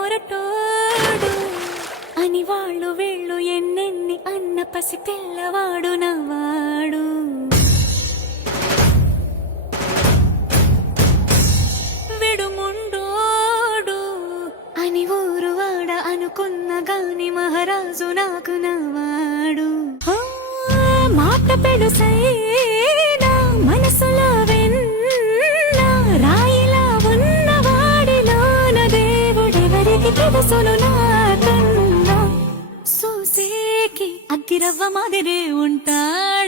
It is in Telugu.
మొరటోడు అని వాళ్ళు వీళ్ళు ఎన్నెన్ని అన్న పసి పిల్లవాడు నవ్వాడు. విడుముండోడు అని ఊరు వాడ అనుకున్న గాని మహారాజు నాకు నవ్వాడు. మాట పెడుసైనా మనసులో వెన్న రాయిలా ఉన్నవాడిలోన దేవుడెవరికి తెలుసును నాకన్నా. సూసేకి అగ్గిరవ్వ మాదిరే ఉంటాడు.